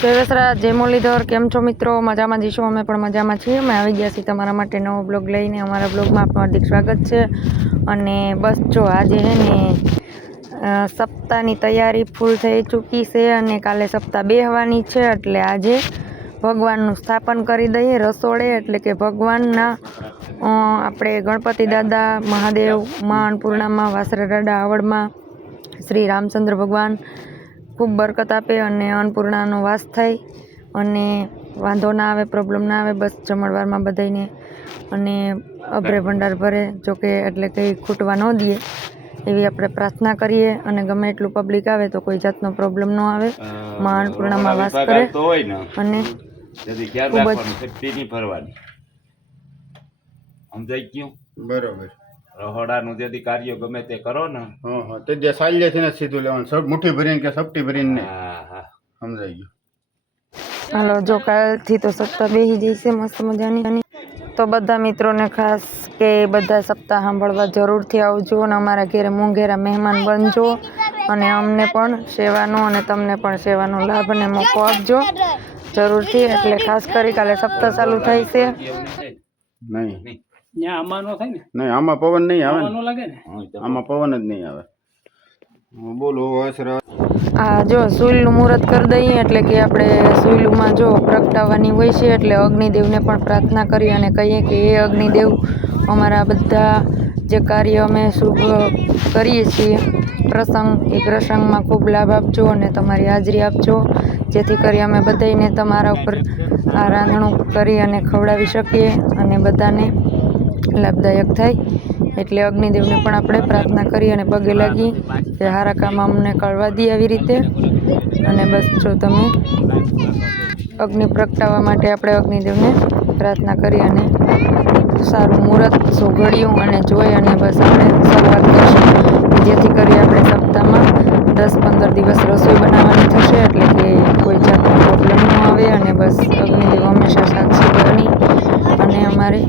જય વસરા, જય મુરલીધર. કેમ છો મિત્રો? મજામાં જઈશું. અમે પણ મજામાં છીએ. અમે આવી ગયા છીએ તમારા માટે નવો બ્લોગ લઈને. અમારા બ્લોગમાં આપનું હાર્દિક સ્વાગત છે. અને બસ જો આજે હે ને સપ્તાહની તૈયારી ફૂલ થઈ ચૂકી છે અને કાલે સપ્તાહ બેહવાની છે. એટલે આજે ભગવાનનું સ્થાપન કરી દઈએ રસોડે. એટલે કે ભગવાનના આપણે ગણપતિ દાદા, મહાદેવ, મા અન્નપૂર્ણામાં, વાસરા દાદા, આવડમાં શ્રી રામચંદ્ર ભગવાન ખૂબ બરકત આપે અને અન્નપૂર્ણાનો વાસ થાય અને વાંધો ના આવે, પ્રોબ્લેમ ના આવે. બસ જમણવારમાં બધાને અને અભરે ભંડાર ભરે, જોકે એટલે કંઈ ખૂટવા ન દઈએ એવી આપણે પ્રાર્થના કરીએ. અને ગમે એટલું પબ્લિક આવે તો કોઈ જાતનો પ્રોબ્લેમ ન આવે. મા અન્નપૂર્ણામાં વાસ કરે અને ખૂબ જ સમજાઈ ગયું બરોબર. રહોડાનું જે કાર્ય ગમે તે કરો ને તે જે સાલ્ય છે ને સીધું લેવાનું, સબ મુઠ્ઠી ભરીને કે સપટી ભરીને નહીં. હા સમજાઈ ગયું. હાલો, જો કાલથી તો સપ્તાહ બેસી જશે મસ્ત મજાની. તો બધા મિત્રોને ખાસ કે બધા સપ્તાહ સાંભળવા જરૂરથી આવજો અને અમારા ઘરે મોંઘેરા મહેમાન બનજો અને અમને પણ સેવાનો અને તમને પણ સેવાનો લાભ અને મોકો આપજો જરૂરથી. એટલે ખાસ કરી કાલે સપ્તાહ ચાલુ થાય છે. નહીં આમાં પવન નહીં આવે ને, આમાં પવન જ નહીં આવે. બોલો અસરા. હા, જો સુઈલું મુહૂર્ત કરી દઈએ. એટલે કે આપણે સુઈલુંમાં જો પ્રગટાવવાની હોય છે. એટલે અગ્નિદેવને પણ પ્રાર્થના કરી અને કહીએ કે એ અગ્નિદેવ અમારા બધા જે કાર્ય અમે શુભ કરીએ છીએ પ્રસંગ, એ પ્રસંગમાં ખૂબ લાભ આપજો અને તમારી હાજરી આપજો, જેથી કરી અમે બધાને તમારા ઉપર આ રાંધણું કરી અને ખવડાવી શકીએ અને બધાને લાભદાયક થાય. એટલે અગ્નિદેવને પણ આપણે પ્રાર્થના કરી અને પગે લાગી કે સારા કામ અમને કરવા દે આવી રીતે. અને બસ જો તમે અગ્નિ પ્રગટાવવા માટે આપણે અગ્નિદેવને પ્રાર્થના કરી અને સારું મુહૂર્ત સોઘડ્યું અને જોઈ અને બસ આપણે શરૂઆત કરીશું, જેથી કરી આપણે સપ્તાહમાં 10-15 દિવસ રસોઈ બનાવવાની થશે. એટલે કે કોઈ જાતનો પ્રોબ્લેમ ન આવે અને બસ અગ્નિદેવ હંમેશા સાક્ષી બની અને અમારે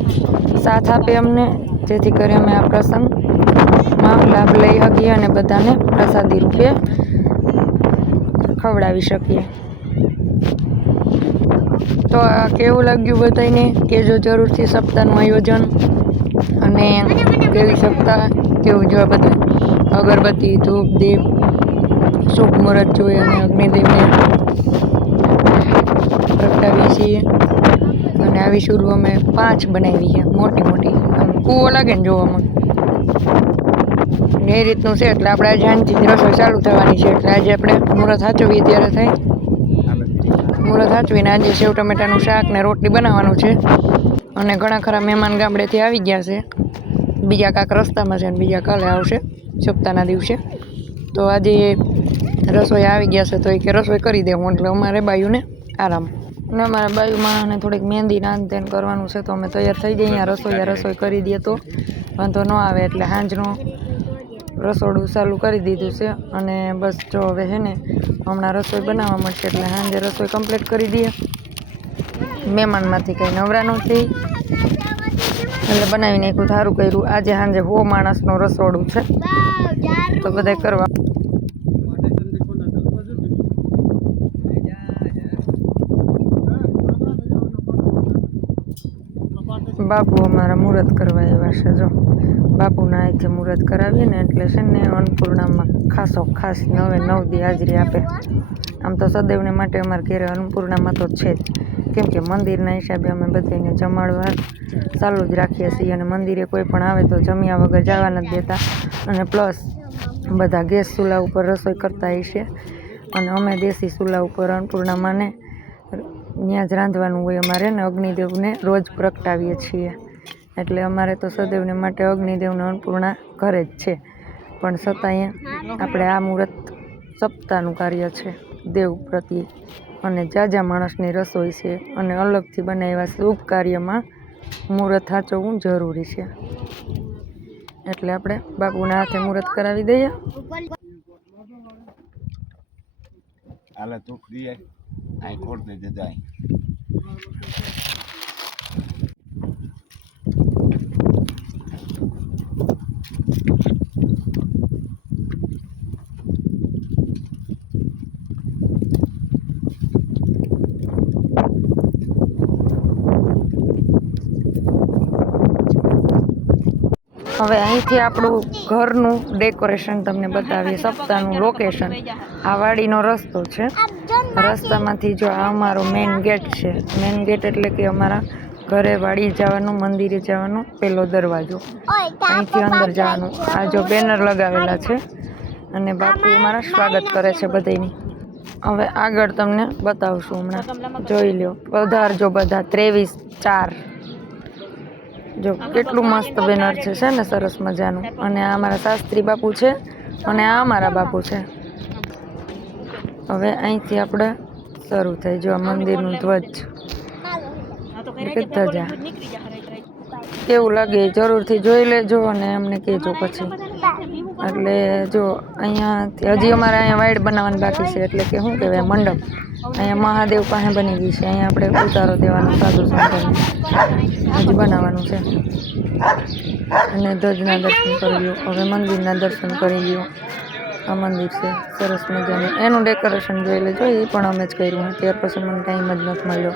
સાથ આપે અમને, જેથી કરી અમે આ પ્રસંગમાં લાભ લઈ શકીએ અને બધાને પ્રસાદી રૂપે ખવડાવી શકીએ. તો આ કેવું લાગ્યું બધાને કહેજો જરૂરથી સપ્તાહનું આયોજન અને કેવી સપ્તાહ કેવું જોવા. બધા અગરબત્તી, ધૂપ, દીપ, શુભ મુહૂર્ત જોઈ અને અગ્નિદેવને પ્રગટાવીએ છીએ. અને આવી શરૂ અમે 5 બનાવી છે, મોટી મોટી, આમ કૂવો લાગે ને જોવામાં એ રીતનું છે. એટલે આપણે આજે સાંજથી રસોઈ ચાલુ થવાની છે. એટલે આજે આપણે મુહૂર્ત સાચવીએ ત્યારે થાય. મુહૂર્ત સાચવીને આજે સેવ ટમેટાનું શાક ને રોટલી બનાવવાનું છે. અને ઘણા ખરા મહેમાન ગામડેથી આવી ગયા છે, બીજા કાંક રસ્તામાં છે અને બીજા કાલે આવશે સપ્તાહના દિવસે. તો આજે રસોઈ આવી ગયા છે તો એ કે રસોઈ કરી દેવું, એટલે અમારે બાયુને આરામ. અને અમારા બાયુમાં થોડીક મહેંદી નાન તેન કરવાનું છે, તો અમે તૈયાર થઈ જઈએ. અહીંયા રસોઈ કરી દઈએ તો વાંધો ન આવે. એટલે સાંજનું રસોડું ચાલુ કરી દીધું છે અને બસ જો હવે છે ને હમણાં રસોઈ બનાવવા મળશે. એટલે સાંજે રસોઈ કમ્પ્લીટ કરી દઈએ. મહેમાનમાંથી કંઈ નવરા નથી એટલે બનાવી નાખ્યું, સારું કર્યું. આજે સાંજે 100 માણસનું રસોડું છે તો બધાય કરવા. બાપુ અમારા મુહૂર્ત કરવા આવ્યા છે. જો બાપુના અહીંથી મુહૂર્ત કરાવીએ ને એટલે છે ને અન્નપૂર્ણામાં ખાસ 9 દી હાજરી આપે. આમ તો સદૈવને માટે અમારા ઘરે અન્નપૂર્ણામાં તો છે જ, કેમ કે મંદિરના હિસાબે અમે બધાને જમાડવા ચાલુ જ રાખીએ છીએ. અને મંદિરે કોઈ પણ આવે તો જમ્યા વગર જવા નથી દેતા. અને પ્લસ બધા ગેસ ચૂલા ઉપર રસોઈ કરતા હશે અને અમે દેશી ચૂલા ઉપર અન્નપૂર્ણામાં ને ત્યાં જ રાંધવાનું હોય અમારે ને અગ્નિદેવને રોજ પ્રગટાવીએ છીએ. એટલે અમારે તો સદૈવને માટે અગ્નિદેવને અન્નપૂર્ણા ઘરે જ છે. પણ છતાંય આપણે આ મુહૂર્ત સપ્તાહનું કાર્ય છે દેવ પ્રત્યે અને જાજા માણસની રસોઈ છે અને અલગથી બનાવ્યા શુભ કાર્યમાં મુહૂર્ત સાચવવું જરૂરી છે. એટલે આપણે બાપુના હાથે મુહૂર્ત કરાવી દઈએ. હાલે ચોખડી અહીં ખોટ દઈ દેજો અહીં. હવે અહીંથી આપણું ઘરનું ડેકોરેશન તમને બતાવીએ, સપ્તાહનું લોકેશન. આ વાડીનો રસ્તો છે. રસ્તામાંથી જો આ અમારો મેઇન ગેટ છે. મેઇન ગેટ એટલે કે અમારા ઘરે વાડી જવાનું, મંદિરે જવાનું પહેલો દરવાજો. અહીંથી અંદર જવાનું. આ જો બેનર લગાવેલા છે અને બાપુ અમારા સ્વાગત કરે છે બધાની. હવે આગળ તમને બતાવશું હમણાં, જોઈ લો. પધારજો બધા 23/4. જો કેટલું મસ્ત બેનર છે ને, સરસ મજાનું. અને આ અમારા શાસ્ત્રી બાપુ છે અને આ અમારા બાપુ છે. હવે અહીંથી આપણે શરૂ થાય. જો આ મંદિરનું ધ્વજ ધજા કેવું લાગે જરૂરથી જોઈ લેજો અને એમને કહેજો પછી. એટલે જો અહીંયાથી હજી અમારે અહીંયા વાઇડ બનાવવાની બાકી છે, એટલે કે શું કહેવાય, મંડપ. અહીંયા મહાદેવ પાસે બની ગઈ છે. અહીંયા આપણે ઉતારો દેવાનો સાધુ સંતોને હજી બનાવવાનું છે. અને ધજના દર્શન કરી લ્યો. હવે મંદિરના દર્શન કરી લ્યો. આ મંદિર છે સરસ મજાનું. એનું ડેકોરેશન જોઈ લેજો. એ પણ અમે જ કર્યું. ત્યાર પછી મને ટાઈમ જ નથી મળ્યો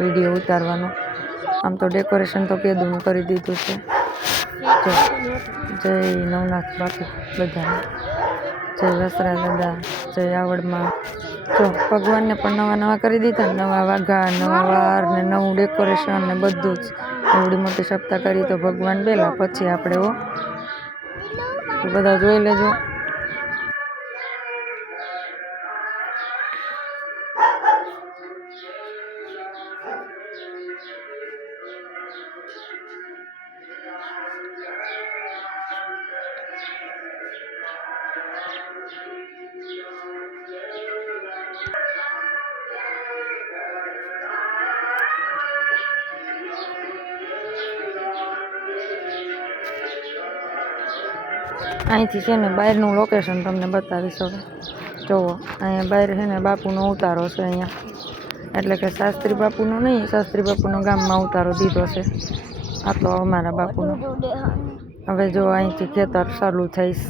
વિડીયો ઉતારવાનો. આમ તો ડેકોરેશન તો કેદું કરી દીધું છે. જો જય નવનાથ બાપુ બધાને, જય વસરા દાદા, જય આવડમાં. જો ભગવાનને પણ નવા નવા કરી દીધા. નવા વાઘા, નવા વાર ને નવું ડેકોરેશન ને બધું જ. એવડી મોટી સપ્તાહ કરી તો ભગવાન પહેલાં, પછી આપણે બધા જોઈ લેજો. અહીંથી છે ને બહારનું લોકેશન તમને બતાવીશ. હવે જુઓ, અહીંયા બહાર છે ને બાપુનો ઉતારો છે અહીંયા. એટલે કે શાસ્ત્રી બાપુનો નહીં, શાસ્ત્રી બાપુનો ગામમાં ઉતારો દીધો છે. આટલો અમારા બાપુનો. હવે જો અહીંથી ખેતર ચાલુ થઈશ.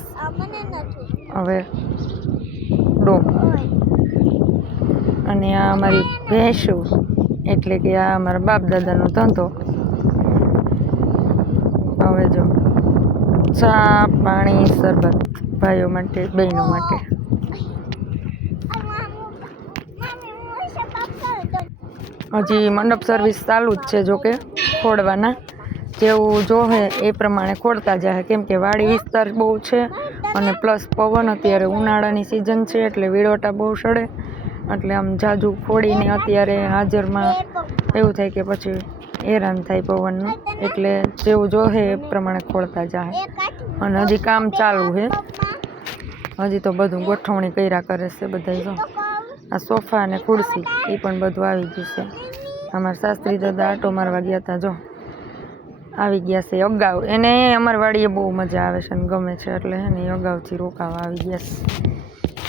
હવે ડોમ અને આ અમારી ભેંસું, એટલે કે આ અમારા બાપ દાદાનો ધંધો. હવે જો ચા, પાણી, શરબત ભાઈઓ માટે, બહેનો માટે. હજી મંડપ સર્વિસ ચાલુ જ છે. જો કે ખોડવાના જેવું જોહે એ પ્રમાણે ખોડતા જાય, કેમ કે વાડી વિસ્તાર બહુ છે અને પ્લસ પવન. અત્યારે ઉનાળાની સિઝન છે એટલે વીડોટા બહુ સડે. એટલે આમ જાજુ ખોડીને અત્યારે હાજરમાં એવું થાય કે પછી હેરાન થાય પવનનું. એટલે જેવું જોહે એ પ્રમાણે ખોડતા જાય. અને હજી કામ ચાલુ છે. હજી તો બધું ગોઠવણી કર્યા કરે છે બધા. જો આ સોફા અને ખુરશી એ પણ બધું આવી ગયું છે. અમારા શાસ્ત્રી દાદા આટો મારવા ગયા હતા, જો આવી ગયા છે અગાઉ. એને અમારી વાડીએ બહુ મજા આવે છે અને ગમે છે, એટલે હે ને એ અગાઉથી રોકાવા આવી ગયા છે.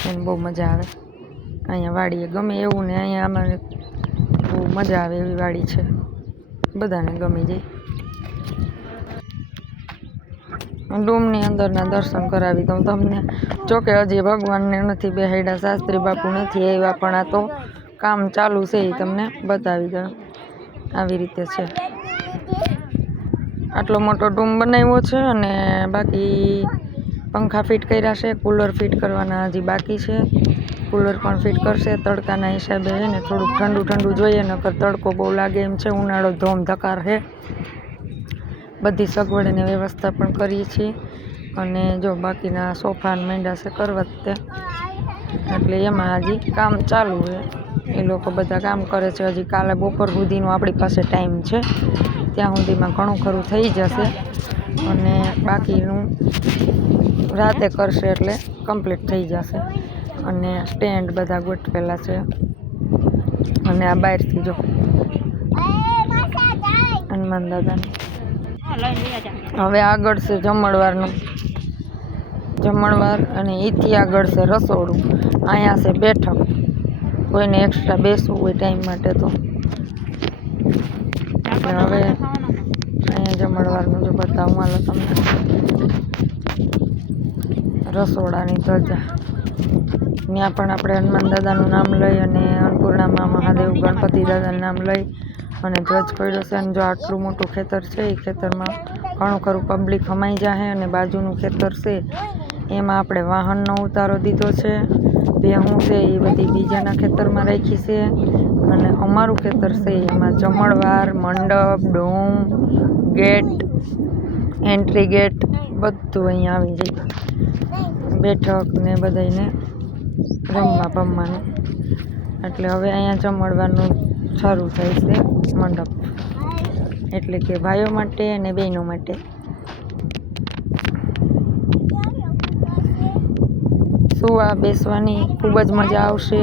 એને બહુ મજા આવે અહીંયા વાડીએ, ગમે એવું ને. અહીંયા અમારે બહુ મજા આવે એવી વાડી છે, બધાને ગમી જાય. ડૂમની અંદરના દર્શન કરાવી દઉં તમને. જોકે હજી ભગવાનને નથી બેહાડ્યા, શાસ્ત્રી બાપુ નથી આવ્યા, પણ આ તો કામ ચાલુ છે એ તમને બતાવી દઉં. આવી રીતે છે. આટલો મોટો ડૂમ બનાવ્યો છે અને બાકી પંખા ફિટ કર્યા છે. કુલર ફિટ કરવાના હજી બાકી છે. કુલર પણ ફિટ કરશે. તડકાના હિસાબે છે ને થોડુંક ઠંડુ ઠંડુ જોઈએ, નકર તડકો બહુ લાગે એમ છે. ઉનાળો ધોમ ધકાર છે. બધી સગવડની વ્યવસ્થા પણ કરીએ છીએ. અને જો બાકીના સોફા માંડ્યા છે કરવા તે, એટલે એમાં હજી કામ ચાલુ છે. એ લોકો બધા કામ કરે છે. હજી કાલે બપોર સુધીનો આપણી પાસે ટાઈમ છે. ત્યાં સુધીમાં ઘણું ખરું થઈ જશે અને બાકીનું રાતે કરશે એટલે કમ્પ્લીટ થઈ જશે. અને સ્ટેન્ડ બધા ગોઠવેલા છે. અને આ બહારથી જો હનુમાન દાદાની. હવે આગળ છે જમણવારનું, જમણવાર. અને એથી આગળ છે રસોડું. અહીંયા છે બેઠક, કોઈને એક્સ્ટ્રા બેસવું હોય ટાઈમ માટે તો. હવે અહીંયા જમણવારનું જો બતાવું હાલો તમને. રસોડાની ધજા. ત્યાં પણ આપણે હનુમાન દાદાનું નામ લઈ અને અન્નપૂર્ણામાં મહાદેવ ગણપતિ દાદાનું નામ લઈ અને ધ્વજ પડ્યો છે. અને જો આટલું મોટું ખેતર છે એ ખેતરમાં ઘણું ખરું પબ્લિક હમાઈ જાહે. અને બાજુનું ખેતર છે એમાં આપણે વાહનનો ઉતારો દીધો છે. ભેહું છે એ બધી બીજાના ખેતરમાં રાખી છે. અને અમારું ખેતર છે એમાં જમણવાર, મંડપ, ડોમ, ગેટ, એન્ટ્રી ગેટ બધું અહીંયા આવી જાય. બેઠક ને બધાને રમવા ભમવાનું. એટલે હવે અહીંયા જમણવારનું શરૂ થાય છે મંડપ, એટલે કે ભાઈઓ માટે અને બહેનો માટે. સુવા બેસવાની ખૂબ જ મજા આવશે.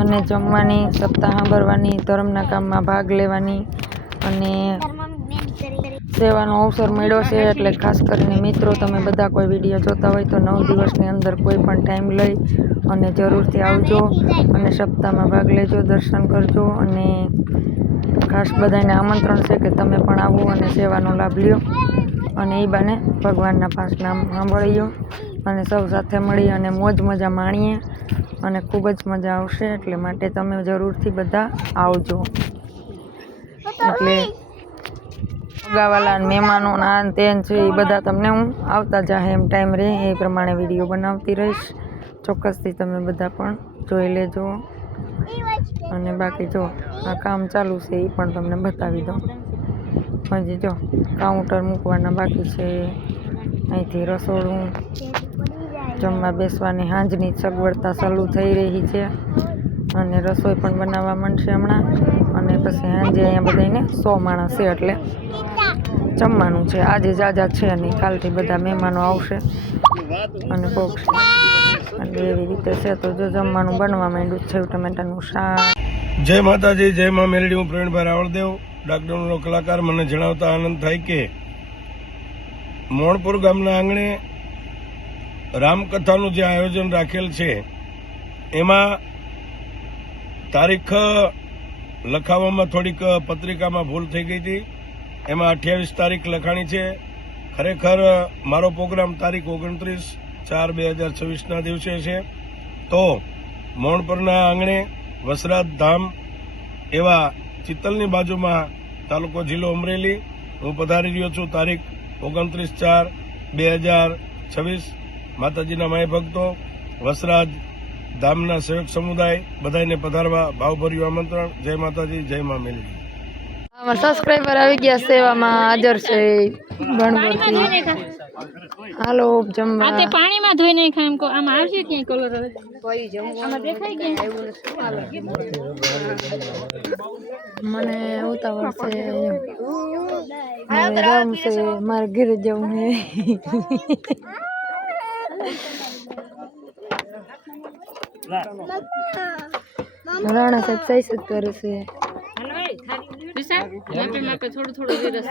અને જમવાની, સપ્તાહ સાંભળવાની, ધર્મના કામમાં ભાગ લેવાની અને સેવાનો અવસર મળ્યો છે. એટલે ખાસ કરીને મિત્રો, તમે બધા કોઈ વિડીયો જોતા હોય તો 9 દિવસની અંદર કોઈ પણ ટાઈમ લઈ અને જરૂરથી આવજો અને સપ્તાહમાં ભાગ લેજો, દર્શન કરજો. અને ખાસ બધાને આમંત્રણ છે કે તમે પણ આવો અને સેવાનો લાભ લ્યો અને એ બાને ભગવાનના 5 નામ સાંભળીઓ અને સૌ સાથે મળી અને મોજ મજા માણીએ અને ખૂબ જ મજા આવશે. એટલે માટે તમે જરૂરથી બધા આવજો. એટલે ગાવાલા મહેમાનો ના તેન છે એ બધા તમને હું આવતા જાહે એમ ટાઈમ રહે એ પ્રમાણે વિડીયો બનાવતી રહીશ. ચોક્કસથી તમે બધા પણ જોઈ લેજો. અને બાકી જો આ કામ ચાલુ છે એ પણ તમને બતાવી દઉં. હજી જો કાઉન્ટર મૂકવાના બાકી છે. અહીંથી રસોડું, જમવા બેસવાની સાંજની સગવડતા ચાલુ થઈ રહી છે. અને રસોઈ પણ બનાવવા માંડશે હમણાં. અને પછી સાંજે અહીંયા બધાને 100 માણસ છે એટલે જમવાનું છે. આજે જાજા છે નહીં, કાલથી બધા મહેમાનો આવશે અને પહોંચશે. એટલે એવી રીતે છે. તો જો જમવાનું બનવા માંડ્યું છે. ટમેટાનું શાક. જય માતાજી, જય મા મેલડી. હું પ્રવીણભાઈ રાવળદેવ, ડાકડોરનો કલાકાર. મને જણાવતા આનંદ થાય કે મોણપુર ગામના આંગણે રામકથાનું જે આયોજન રાખેલ છે એમાં તારીખ લખાવવામાં થોડીક પત્રિકામાં ભૂલ થઈ ગઈ હતી. એમાં 28 તારીખ લખાણી છે. ખરેખર મારો પ્રોગ્રામ તારીખ 29/4/2026ના દિવસે છે. તો મોણપુરના આંગણે વસરાજ ધામ એવા ચિત્તલની બાજુમાં, તાલુકો જિલ્લો અમરેલી, હું પધારી રહ્યો છું. તારીખ 29/4/2026. માતાજીના માય ભક્તો, વસરાજ ધામના સેવક સમુદાય બધાને પધારવા ભાવભર્યું આમંત્રણ. જય માતાજી, જય મા મેલડી. અમારા સબસ્ક્રાઈબર આવી ગયા સેવામાં હાજર છે. ગણપતિ હાલો જમવા. આ તે પાણીમાં ધોઈ નાખ્યા. એમ કો આમાં આવશે ક્યાંય કલર હવે આમાં દેખાય ક્યાંય. મને ઉતાવળ છે, રામ છે, મારે ઘરે જવું છે. રાણા સાહેબ સહી સત કરે છે. વિશાલ થોડું થોડું વિરસ